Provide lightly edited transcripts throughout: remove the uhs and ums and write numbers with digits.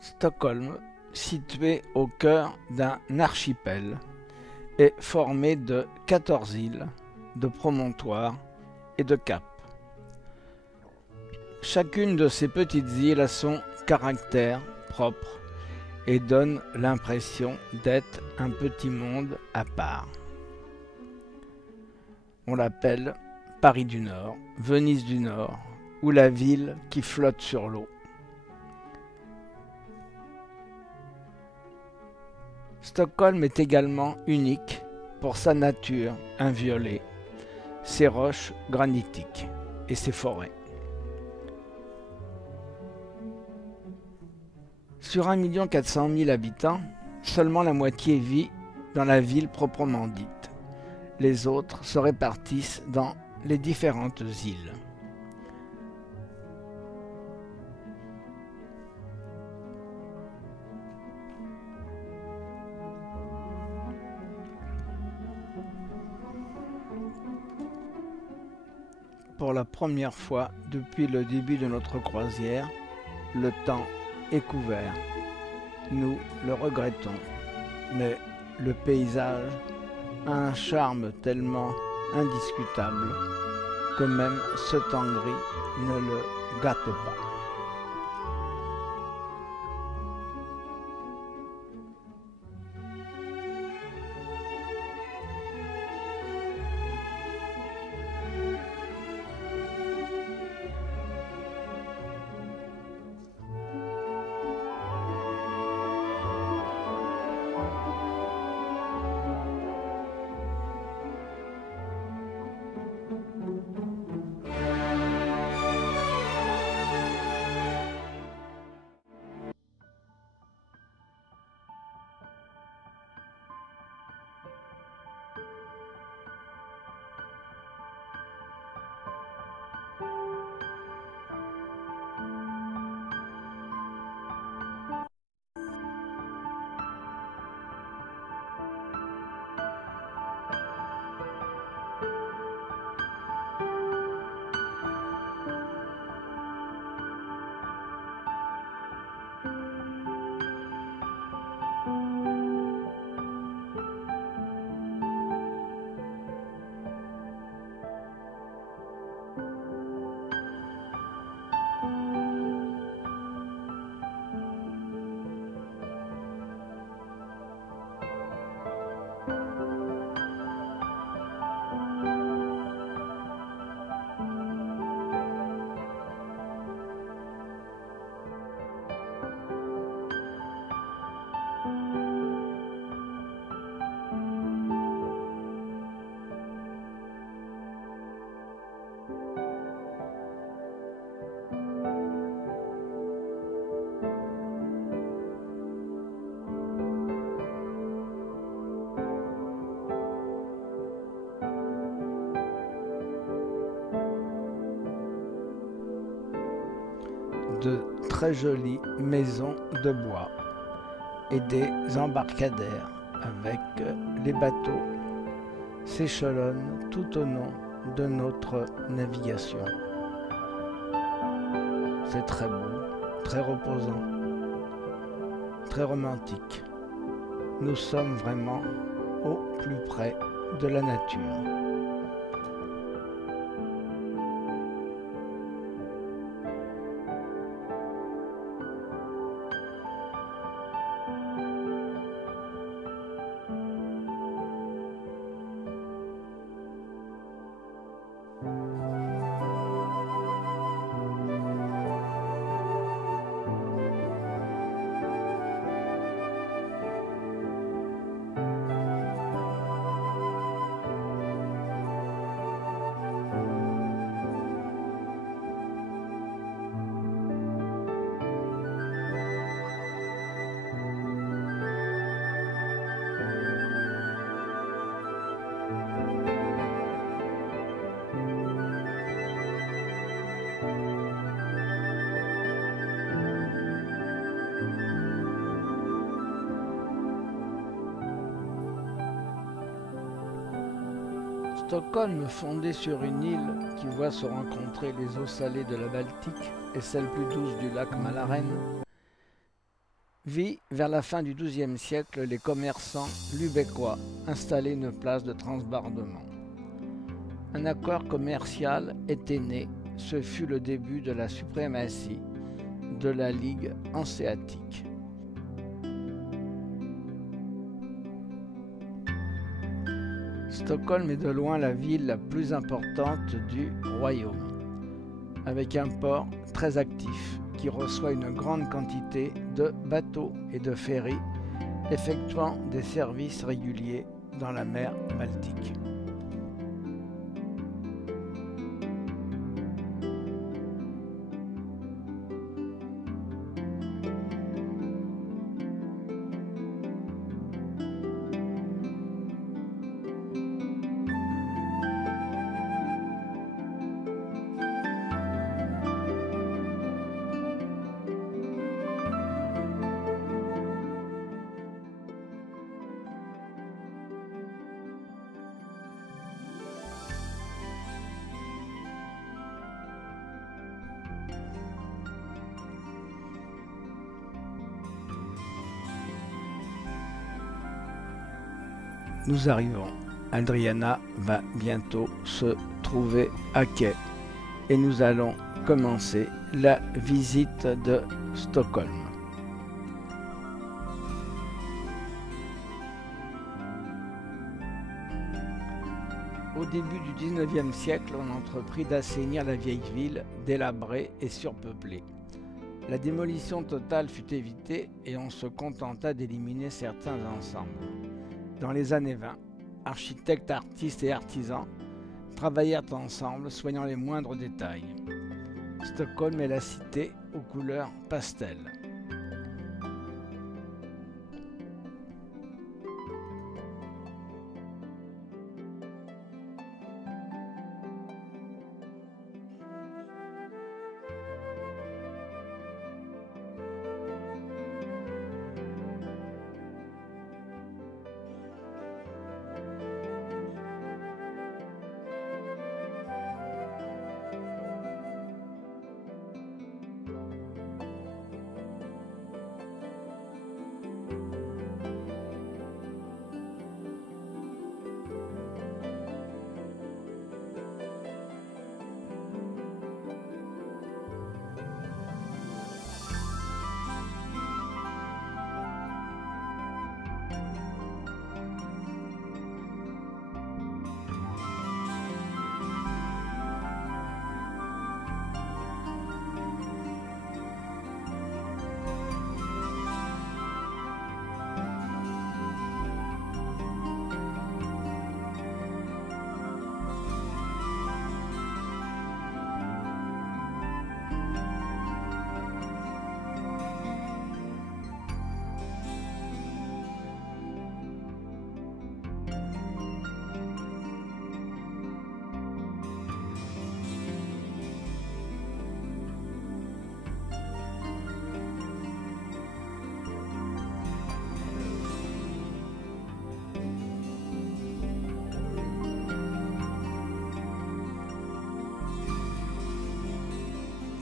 Stockholm, situé au cœur d'un archipel, est formé de 14 îles, de promontoires et de caps. Chacune de ces petites îles a son caractère propre et donne l'impression d'être un petit monde à part. On l'appelle Paris du Nord, Venise du Nord, ou la ville qui flotte sur l'eau. Stockholm est également unique pour sa nature inviolée, ses roches granitiques et ses forêts. Sur 1 400 000 habitants, seulement la moitié vit dans la ville proprement dite. Les autres se répartissent dans les différentes îles. Pour la première fois depuis le début de notre croisière, le temps est couvert. Nous le regrettons, mais le paysage a un charme tellement indiscutable que même ce temps gris ne le gâte pas. De très jolies maisons de bois et des embarcadères avec les bateaux s'échelonnent tout au long de notre navigation. C'est très beau, très reposant, très romantique. Nous sommes vraiment au plus près de la nature. Stockholm, fondée sur une île qui voit se rencontrer les eaux salées de la Baltique et celles plus douces du lac Mälaren, vit vers la fin du XIIe siècle les commerçants lubeckois installer une place de transbordement. Un accord commercial était né, ce fut le début de la suprématie de la Ligue hanséatique. Stockholm est de loin la ville la plus importante du royaume, avec un port très actif qui reçoit une grande quantité de bateaux et de ferries effectuant des services réguliers dans la mer Baltique. Nous arrivons. Adriana va bientôt se trouver à quai et nous allons commencer la visite de Stockholm. Au début du XIXe siècle, on entreprit d'assainir la vieille ville délabrée et surpeuplée. La démolition totale fut évitée et on se contenta d'éliminer certains ensembles. Dans les années 20, architectes, artistes et artisans travaillèrent ensemble, soignant les moindres détails. Stockholm est la cité aux couleurs pastel.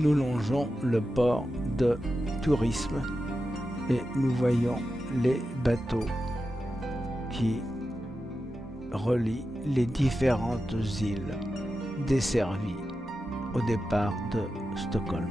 Nous longeons le port de tourisme et nous voyons les bateaux qui relient les différentes îles desservies au départ de Stockholm.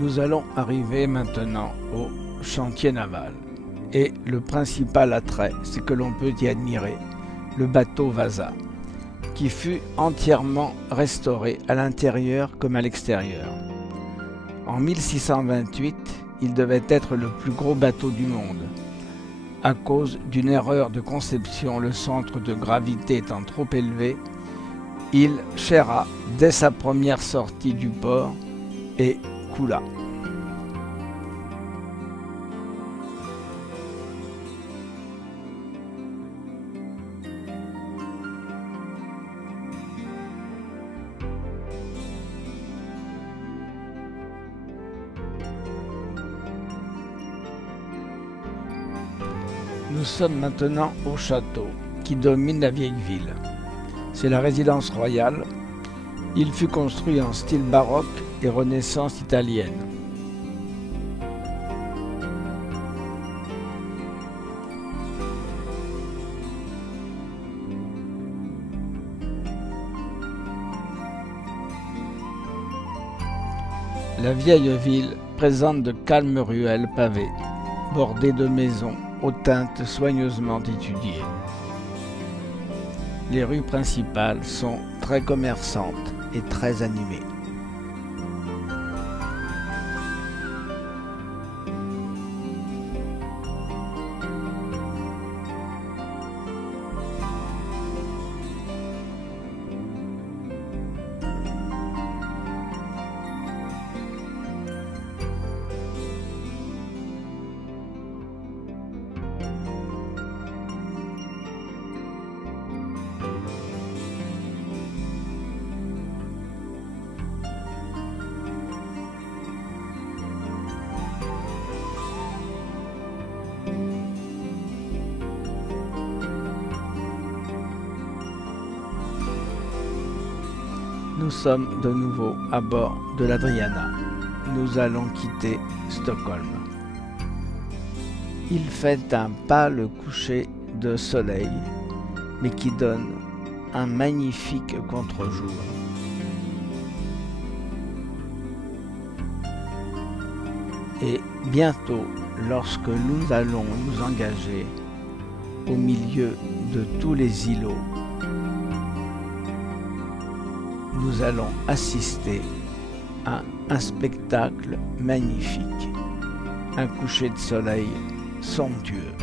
Nous allons arriver maintenant au chantier naval. Et le principal attrait, c'est que l'on peut y admirer le bateau Vasa, qui fut entièrement restauré à l'intérieur comme à l'extérieur. En 1628, il devait être le plus gros bateau du monde. À cause d'une erreur de conception, le centre de gravité étant trop élevé, il chéra dès sa première sortie du port et coula. Nous sommes maintenant au château qui domine la vieille ville. C'est la résidence royale. Il fut construit en style baroque et renaissance italienne. La vieille ville présente de calmes ruelles pavées, bordées de maisons aux teintes soigneusement étudiées. Les rues principales sont très commerçantes et très animées. Nous sommes de nouveau à bord de l'Adriana. Nous allons quitter Stockholm. Il fait un pâle coucher de soleil, mais qui donne un magnifique contre-jour. Et bientôt, lorsque nous allons nous engager au milieu de tous les îlots, nous allons assister à un spectacle magnifique, un coucher de soleil somptueux.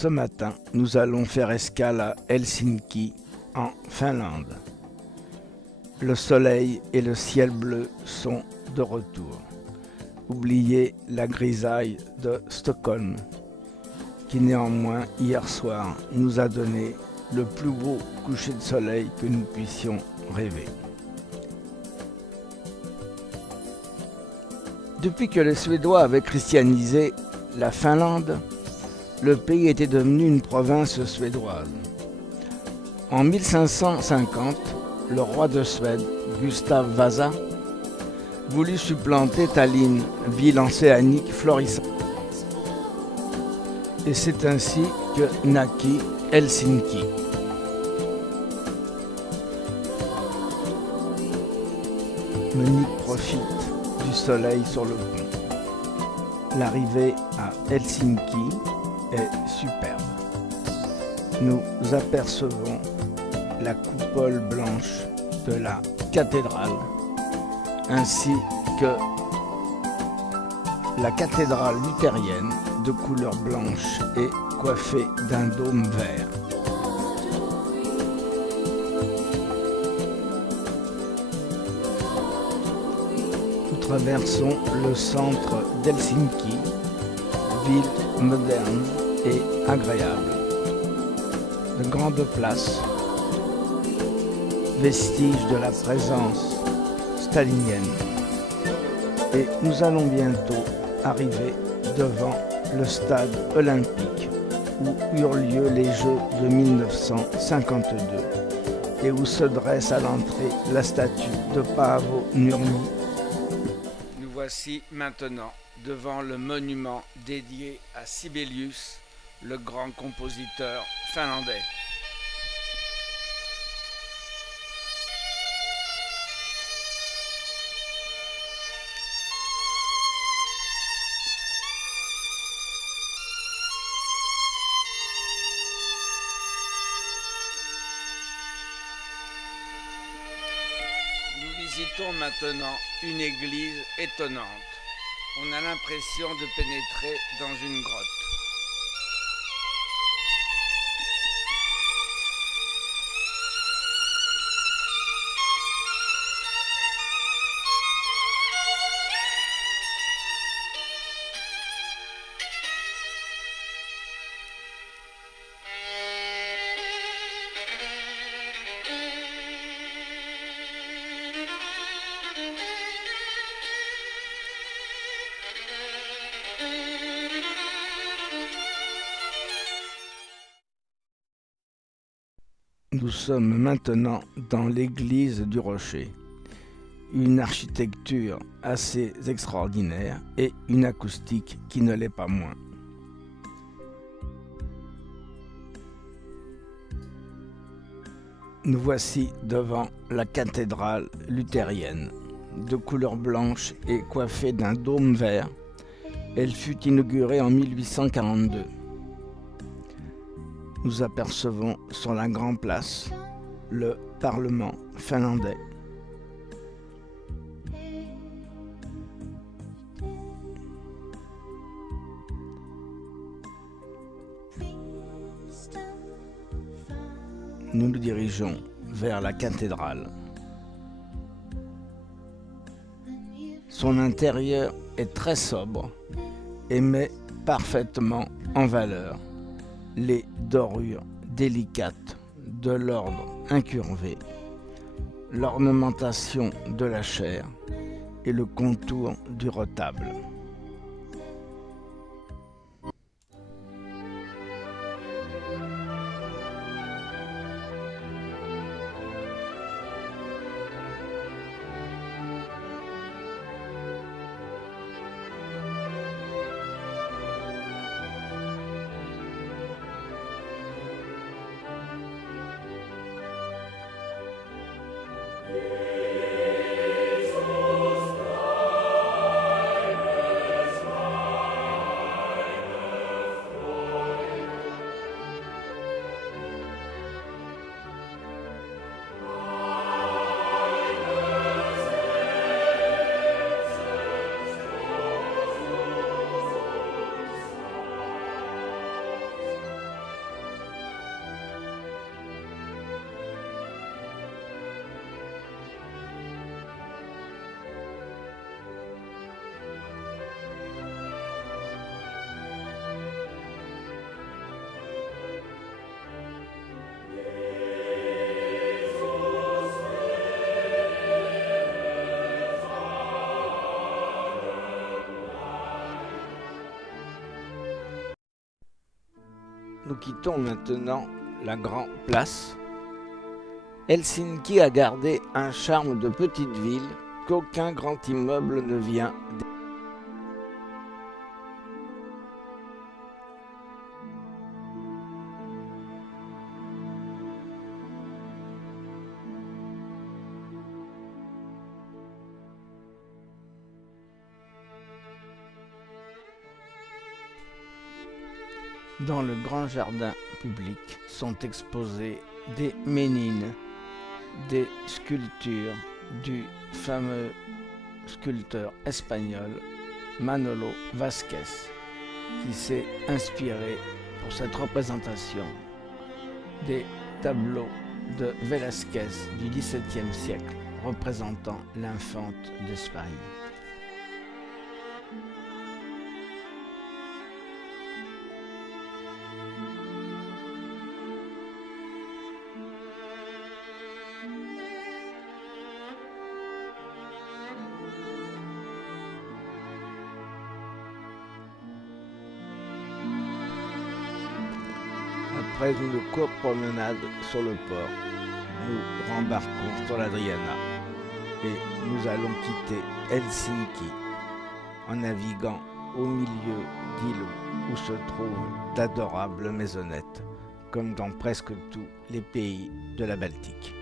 Ce matin, nous allons faire escale à Helsinki, en Finlande. Le soleil et le ciel bleu sont de retour. Oubliez la grisaille de Stockholm, qui néanmoins, hier soir, nous a donné le plus beau coucher de soleil que nous puissions rêver. Depuis que les Suédois avaient christianisé la Finlande, le pays était devenu une province suédoise. En 1550, le roi de Suède, Gustav Vasa, voulut supplanter Tallinn, ville océanique florissante. Et c'est ainsi que naquit Helsinki. Monique profite du soleil sur le pont. L'arrivée à Helsinki est superbe. Nous apercevons la coupole blanche de la cathédrale ainsi que la cathédrale luthérienne de couleur blanche et coiffée d'un dôme vert. Nous traversons le centre d'Helsinki, ville moderne et agréable. De grandes places, vestiges de la présence stalinienne. Et nous allons bientôt arriver devant le stade olympique où eurent lieu les Jeux de 1952 et où se dresse à l'entrée la statue de Paavo Nurmi. Nous voici maintenant devant le monument dédié à Sibelius, le grand compositeur finlandais. Nous visitons maintenant une église étonnante. On a l'impression de pénétrer dans une grotte. Nous sommes maintenant dans l'église du Rocher. Une architecture assez extraordinaire et une acoustique qui ne l'est pas moins. Nous voici devant la cathédrale luthérienne, de couleur blanche et coiffée d'un dôme vert. Elle fut inaugurée en 1842. Nous apercevons sur la grande place le Parlement finlandais. Nous nous dirigeons vers la cathédrale. Son intérieur est très sobre et met parfaitement en valeur les dorures délicates de l'ordre incurvé, l'ornementation de la chaire et le contour du retable. quittons maintenant la grande place. Helsinki a gardé un charme de petite ville qu'aucun grand immeuble ne vient. Dans le grand jardin public sont exposées des ménines, des sculptures du fameux sculpteur espagnol Manolo Vázquez, qui s'est inspiré pour cette représentation des tableaux de Velázquez du XVIIe siècle représentant l'infante d'Espagne. Après une courte promenade sur le port, nous rembarquons sur l'Adriana et nous allons quitter Helsinki en naviguant au milieu d'îlots où se trouvent d'adorables maisonnettes, comme dans presque tous les pays de la Baltique.